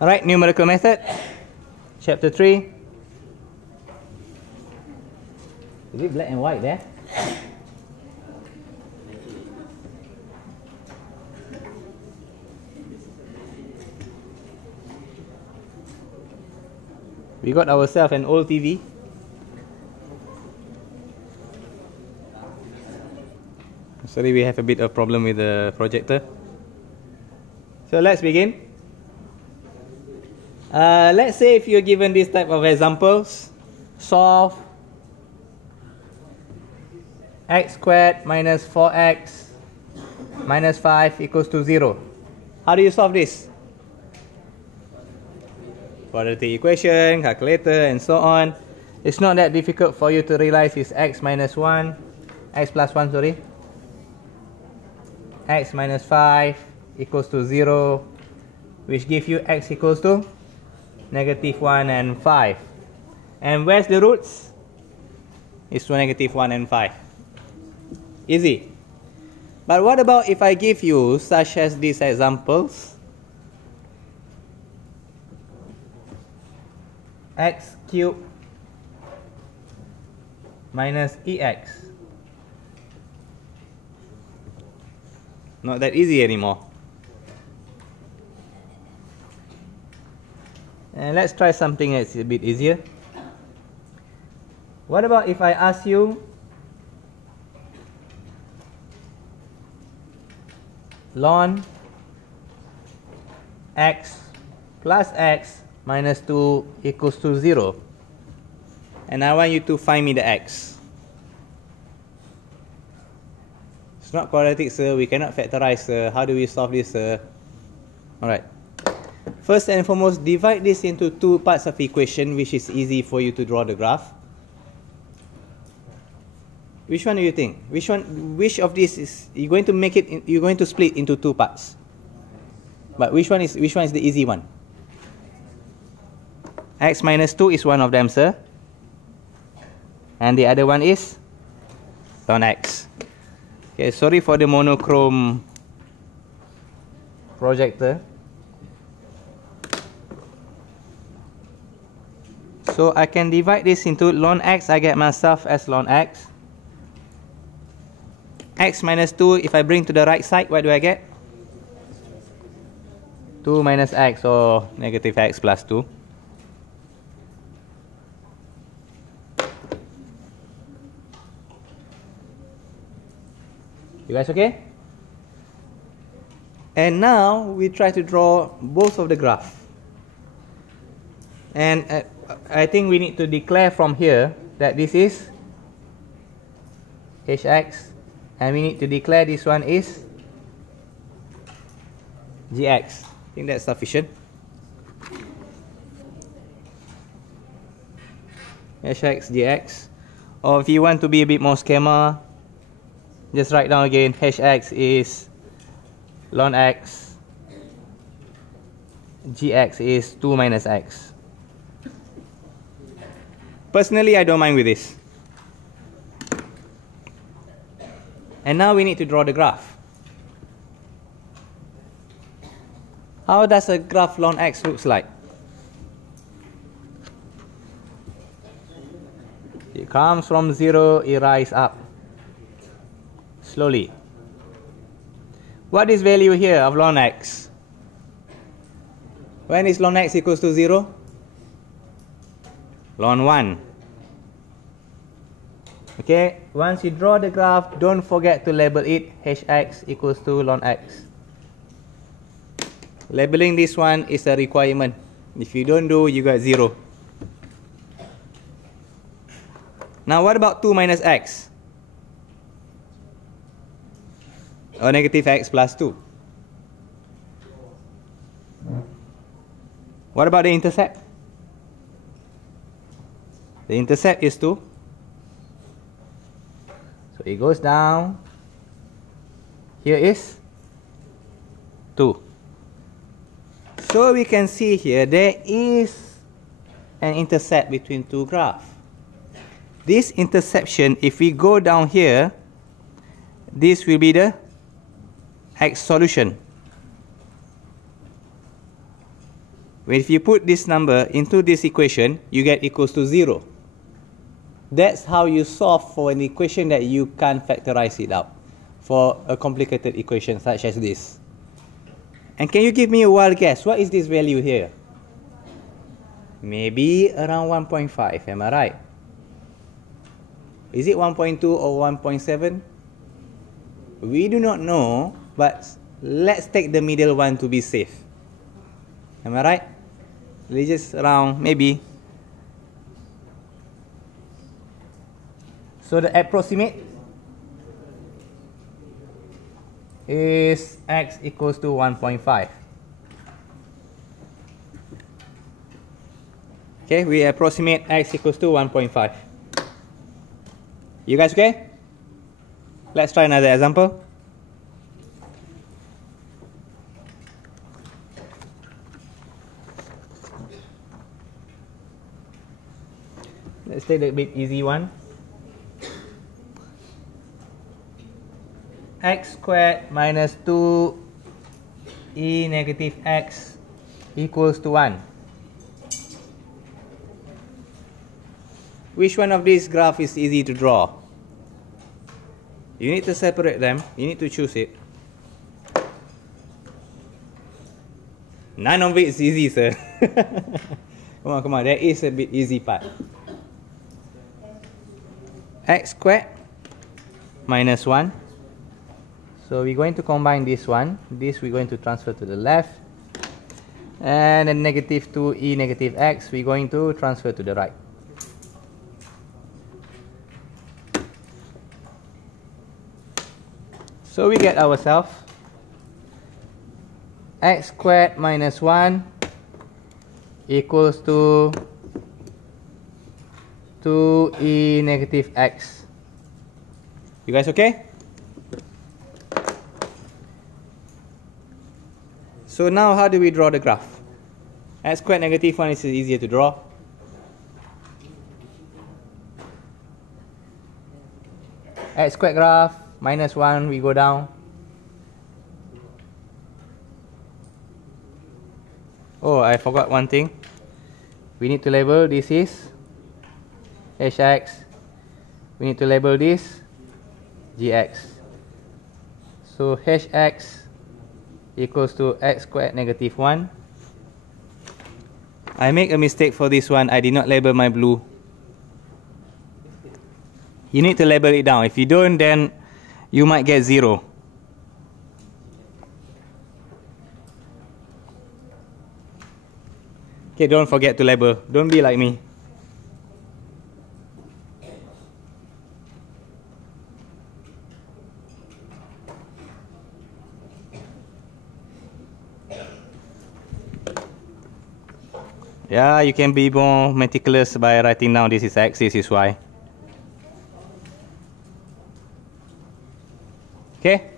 Alright, numerical method, chapter 3. Is it black and white there? We got ourselves an old TV. Sorry, we have a bit of problem with the projector. So let's begin. Let's say if you're given this type of examples, solve x squared minus 4x minus 5 equals to 0. How do you solve this? Quadratic equation, calculator, and so on. It's not that difficult for you to realize it's x minus 1, x plus 1, sorry. X minus 5 equals to 0, which gives you x equals to negative 1 and 5. And where's the roots? It's to negative 1 and 5. Easy. But what about if I give you such as these examples? X cubed minus EX. Not that easy anymore. And let's try something that's a bit easier. What about if I ask you ln x plus x minus 2 equals to 0, and I want you to find me the x. It's not quadratic, sir. We cannot factorize, sir. How do we solve this, sir? Alright. First and foremost, divide this into two parts of equation, which is easy for you to draw the graph. Which one do you think? Which of these is you're going to make it? You're going to split into two parts. But which one is the easy one? X minus 2 is one of them, sir. And the other one is ln x. Okay, sorry for the monochrome projector. So I can divide this into ln x. I get myself as ln x. X minus 2, if I bring to the right side, what do I get? 2 minus x, or negative x plus 2. You guys okay? And now we try to draw both of the graph. And I think we need to declare from here that this is hx, and we need to declare this one is gx. I think that's sufficient. Hx, gx. Or if you want to be a bit more schema, just write down again, hx is ln x, gx is 2 minus x. Personally, I don't mind with this. And now we need to draw the graph. How does a graph ln x looks like? It comes from 0, it rises up slowly. What is value here of ln x? When is ln x equals to 0? Ln 1. Okay, once you draw the graph, don't forget to label it hx equals to ln x. Labeling this one is a requirement. If you don't do, you got 0. Now what about 2 minus x? Or negative x plus 2. What about the intercept? The intercept is 2. So it goes down. Here is 2. So we can see here there is an intercept between two graphs. This intersection, if we go down here, this will be the x solution. if you put this number into this equation, you get equals to 0. That's how you solve for an equation that you can't factorize it out, for a complicated equation such as this. And can you give me a wild guess? What is this value here? Maybe around 1.5, am I right? Is it 1.2 or 1.7? We do not know, but let's take the middle one to be safe. Am I right? Let's just around, maybe. So the approximate is x equals to 1.5. Okay, we approximate x equals to 1.5. You guys okay? Let's try another example. Let's take the bit easy one. X squared minus 2e negative x equals to 1. Which one of these graphs is easy to draw? You need to separate them. You need to choose it. None of it is easy, sir. Come on. There is a bit easy part. X squared minus 1. So we're going to combine this one. This we're going to transfer to the left. And then negative 2e negative x, we're going to transfer to the right. So we get ourselves x squared minus 1 equals to 2e negative x. You guys okay? So now how do we draw the graph? X squared negative 1 is easier to draw. X squared graph, minus 1, we go down. Oh, I forgot one thing. We need to label this is hx. We need to label this gx. So hx equals to x squared negative 1. I make a mistake for this one. I did not label my blue. You need to label it down. If you don't, then you might get 0. Okay, don't forget to label. Don't be like me. Yeah, you can be more meticulous by writing down this is x, this is y. Okay?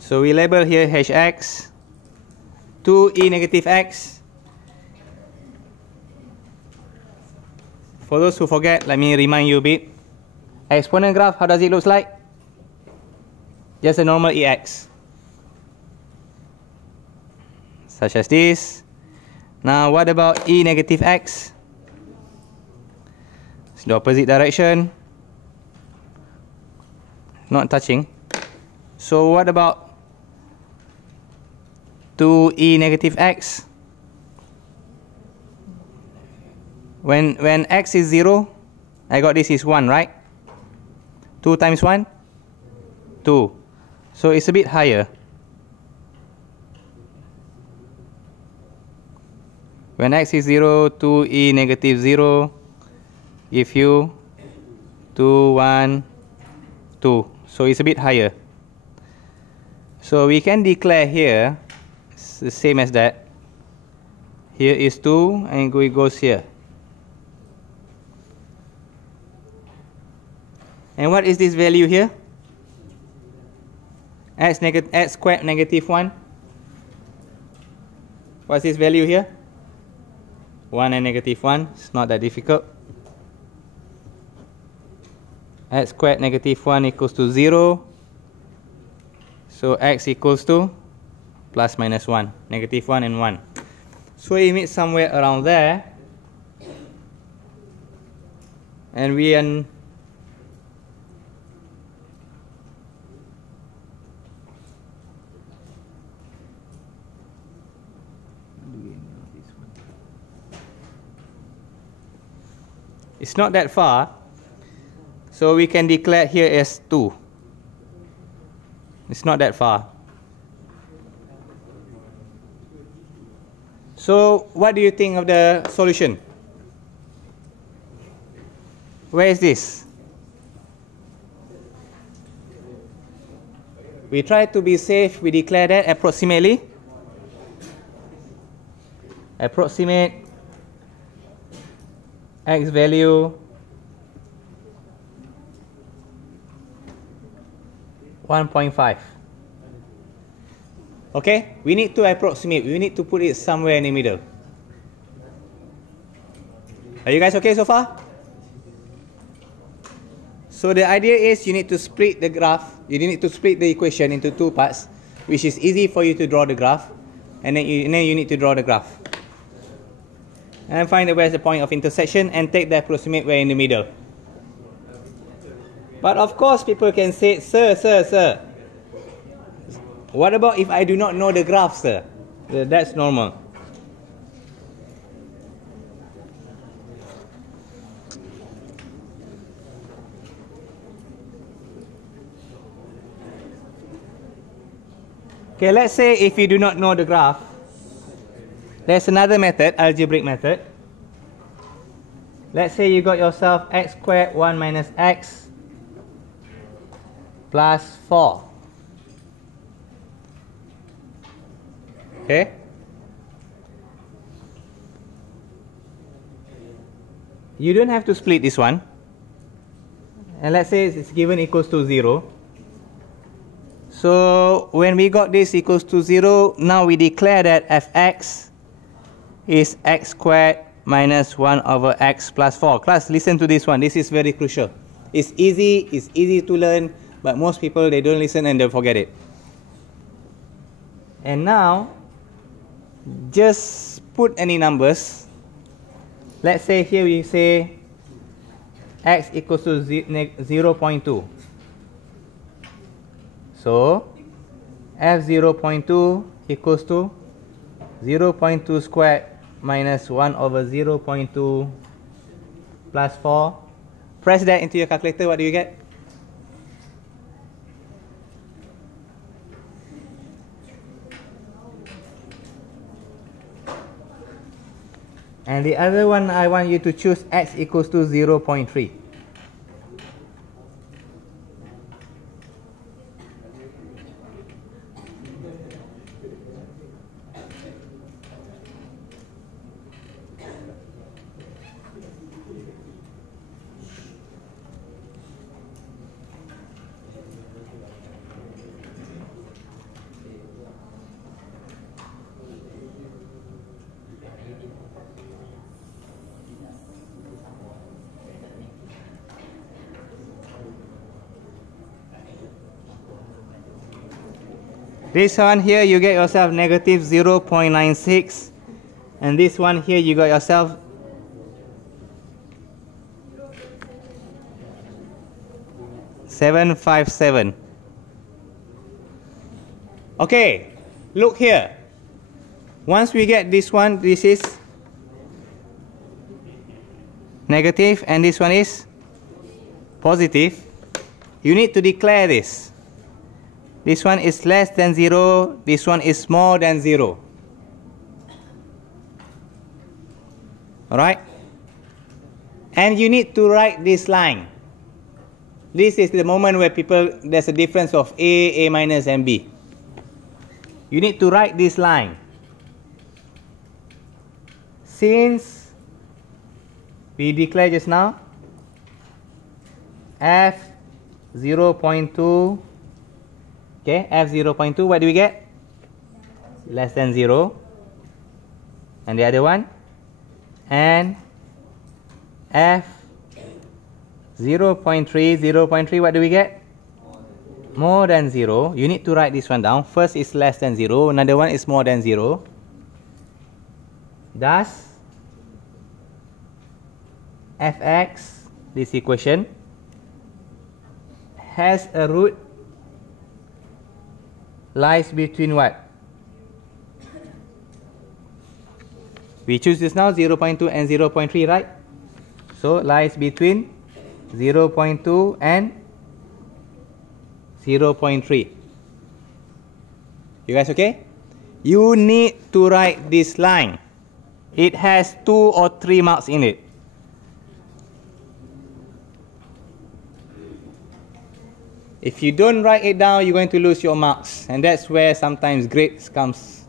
So we label here hx, 2e negative x. For those who forget, let me remind you a bit. Exponent graph, how does it look like? Just a normal ex. Such as this. Now what about e negative x? It's the opposite direction. Not touching. So what about 2e negative x? When x is 0, I got this is 1, right? 2 times 1? 2. So it's a bit higher. When x is 0, 2e negative 0 give you 2, 1, 2. So it's a bit higher. So we can declare here, it's the same as that. Here is 2 and it goes here. And what is this value here? X squared negative 1. What's this value here? 1 and negative 1. It's not that difficult. X squared negative 1 equals to 0. So x equals to plus minus 1, negative 1 and 1. So it meets somewhere around there. And we are it's not that far, so we can declare here as 2. It's not that far. So what do you think of the solution? Where is this? We try to be safe, we declare that approximately. Approximate x value 1.5. Okay, we need to approximate, we need to put it somewhere in the middle. Are you guys okay so far? So the idea is you need to split the graph, you need to split the equation into two parts, which is easy for you to draw the graph, and then you need to draw the graph. And find where's the point of intersection and take the approximate way in the middle. But of course people can say, sir, what about if I do not know the graph, sir? That's normal. Okay, let's say if you do not know the graph, there's another method, algebraic method. Let's say you got yourself x squared 1 minus x plus 4. Okay? You don't have to split this one. And let's say it's given equals to 0. So when we got this equals to 0, now we declare that fx is x squared minus 1 over x plus 4. Class, listen to this one. This is very crucial. It's easy to learn, but most people, they don't listen and they forget it. And now, just put any numbers. Let's say here we say x equals to 0.2. So, f0.2 equals to 0.2 squared minus 1 over 0.2 plus 4. Press that into your calculator, what do you get? And the other one, I want you to choose x equals to 0.3. This one here, you get yourself negative 0.96. And this one here, you got yourself .757. Okay, look here. Once we get this one, this is negative and this one is positive. You need to declare this. This one is less than 0, this one is more than 0. Alright? And you need to write this line. This is the moment where there's a difference of A minus, and B. You need to write this line. Since we declare just now, f 0.2, okay, f 0.2, what do we get? Less than 0. And the other one? And f 0.3, what do we get? more than 0, you need to write this one down. First is less than 0, another one is more than 0. Thus, fx, this equation, has a root lies between what? We choose this now, 0.2 and 0.3, right? So, lies between 0.2 and 0.3. You guys okay? You need to write this line. It has 2 or 3 marks in it. If you don't write it down, you're going to lose your marks. And that's where sometimes grades comes.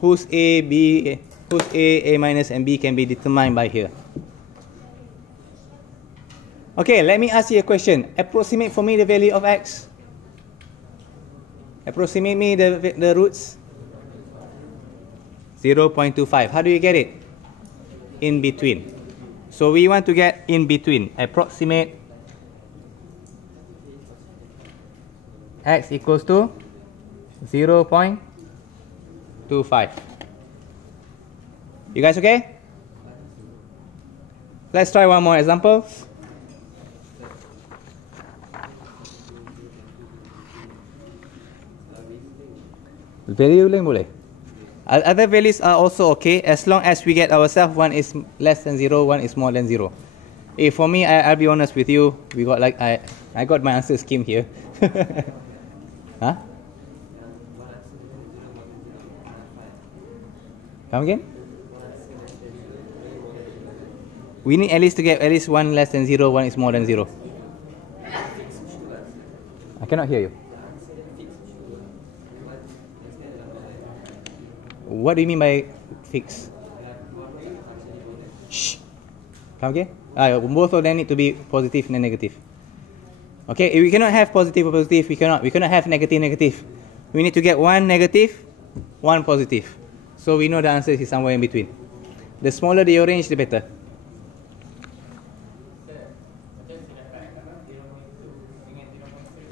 Who's A, B, who's A minus and B can be determined by here. Okay, let me ask you a question. Approximate for me the value of x. Approximate me the roots. 0.25. How do you get it? In between. So we want to get in between. Approximate x equals to 0.25. You guys okay? Let's try one more example. Value lain boleh. Other values are also okay as long as we get ourselves one is less than 0, one is more than 0. For me, I'll be honest with you, we got like I got my answer scheme here. Huh? Come again? We need at least to get at least one less than 0, one is more than 0. I cannot hear you. What do you mean by fix? Shh. Come again? Both of them need to be positive and negative. Okay, if we cannot have positive or positive, we cannot have negative. We need to get one negative, one positive. So we know the answer is somewhere in between. The smaller the range, the better.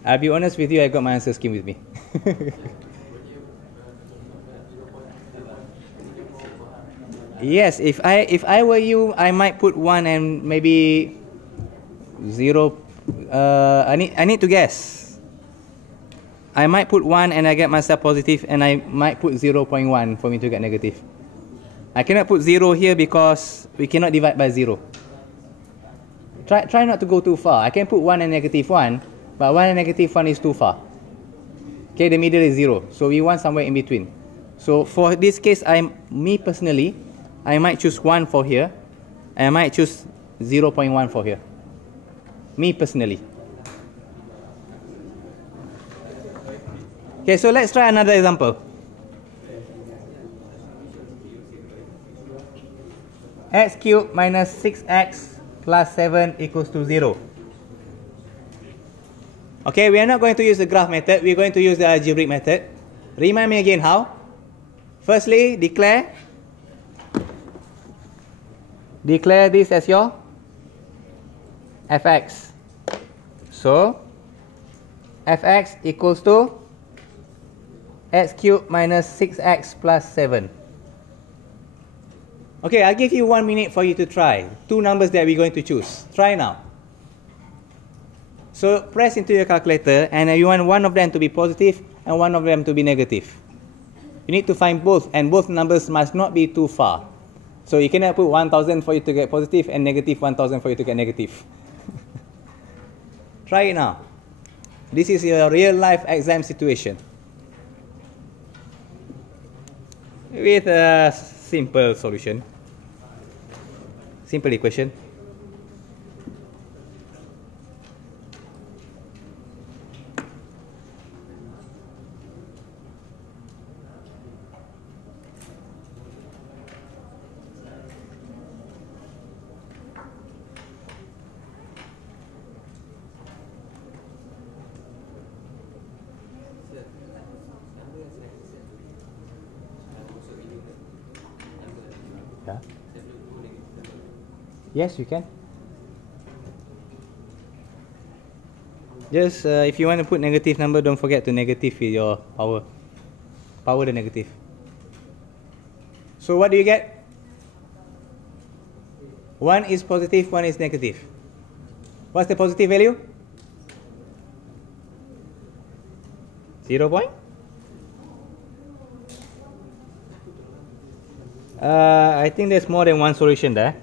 I'll be honest with you, I got my answer scheme with me. Yes, if I were you, I might put 1 and maybe 0. I need to guess. I might put 1 and I get myself positive, and I might put 0.1 for me to get negative. I cannot put 0 here because we cannot divide by 0. Try not to go too far. I can put 1 and negative 1, but 1 and negative 1 is too far. Okay, the middle is 0. So we want somewhere in between. So for this case, me personally, I might choose 1 for here, and I might choose 0.1 for here. Me personally. Okay, so let's try another example. X cubed minus 6x plus 7 equals to 0. Okay, we are not going to use the graph method. We are going to use the algebraic method. Remind me again how. Firstly, declare this as your fx. So, fx equals to x cubed minus 6x plus 7. Okay, I'll give you 1 minute for you to try. 2 numbers that we're going to choose. Try now. So, press into your calculator, and you want one of them to be positive and one of them to be negative. You need to find both, and both numbers must not be too far. So you cannot put 1000 for you to get positive and negative 1000 for you to get negative. Try it now. This is your real life exam situation. With a simple solution. Simple equation. Yeah. Yes, you can. Just if you want to put negative number, don't forget to negative with your power. Power the negative. So what do you get? One is positive, one is negative. What's the positive value? 0 point? I think there's more than one solution there.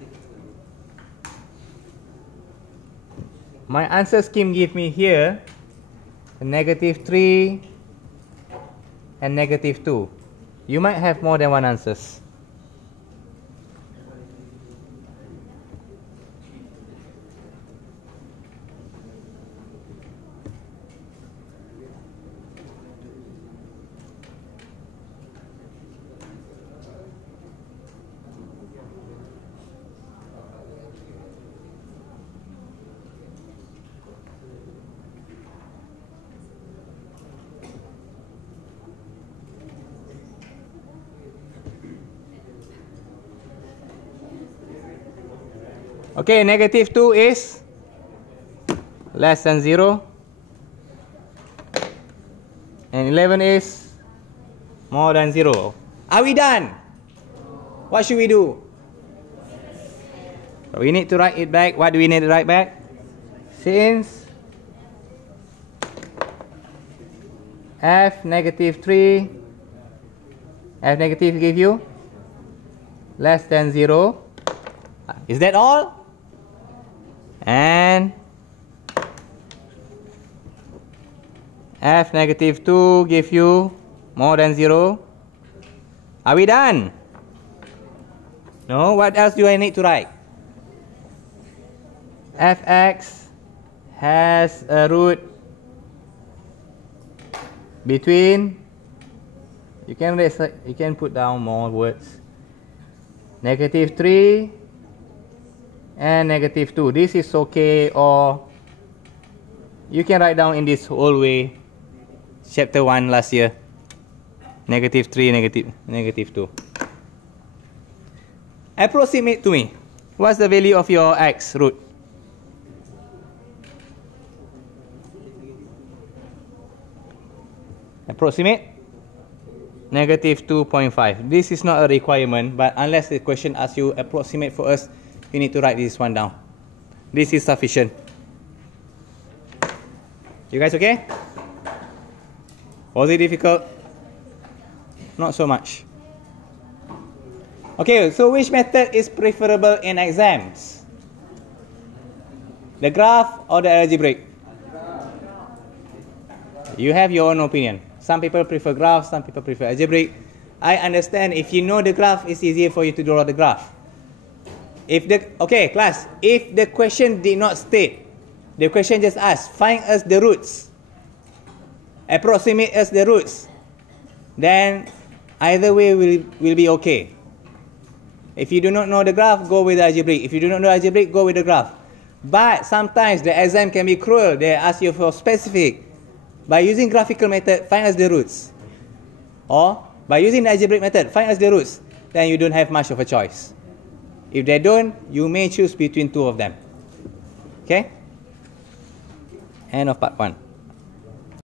My answer scheme give me here -3 and -2. You might have more than one answers. Okay, -2 is less than 0. And 11 is more than 0. Are we done? What should we do? We need to write it back. What do we need to write back? Since f -3, f negative give you less than 0. Is that all? And f -2 give you more than 0. Are we done? No, what else do I need to write? Fx has a root between, you can put down more words, -3 and -2. This is okay, or you can write down in this whole way, chapter 1 last year, -3, -2. Approximate to me. What's the value of your x root? Approximate -2.5. This is not a requirement, but unless the question asks you approximate for us, you need to write this one down. This is sufficient. You guys okay? Was it difficult? Not so much. Okay, so which method is preferable in exams? The graph or the algebraic? You have your own opinion. Some people prefer graph, some people prefer algebraic. I understand if you know the graph, it's easier for you to draw the graph. Okay, class, if the question did not state, the question just asked, find us the roots, approximate us the roots, then either way will be okay. If you do not know the graph, go with the algebraic. If you do not know algebraic, go with the graph. But sometimes the exam can be cruel. They ask you for specific. By using graphical method, find us the roots. Or by using the algebraic method, find us the roots. Then you don't have much of a choice. If they don't, you may choose between two of them. Okay? End of part 1.